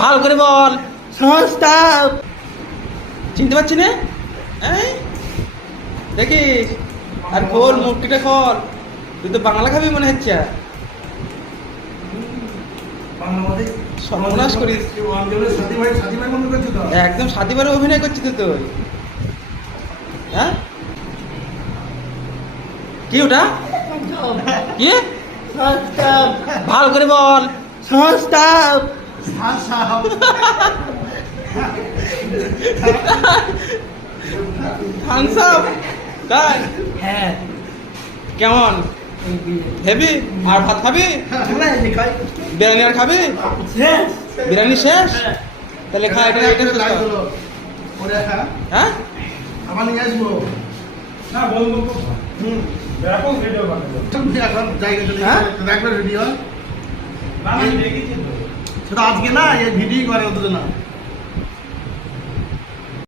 ভালো করে বল। সংস্থা চিনতে পারছি না? দেখিস আর খোল, মুখটিটা খোল। তুই তো বাংলা খাবি মনে হচ্ছে। সর্বনাশ করিস, একদম সাথীবারে অভিনয় করছিস তো তুই। হ্যাঁ কি ওটা কি? ভালো করে বল। সংস্থা থামস আপ। তাই? হ্যাঁ। কেমন? হেভি? আর ভাত খাবি? বিরিয়ানি আর খাবি? বিরিয়ানি শেষ? তাহলে খা, এটা হ্যাঁ আমার নিয়ে আসবো না বলবো। ব্যাপক ভিডিও বানাবো এখন জায়গা চলে রাখবে ভিডিও সেটা আজকে না এই ভিডিও করে ওদের না।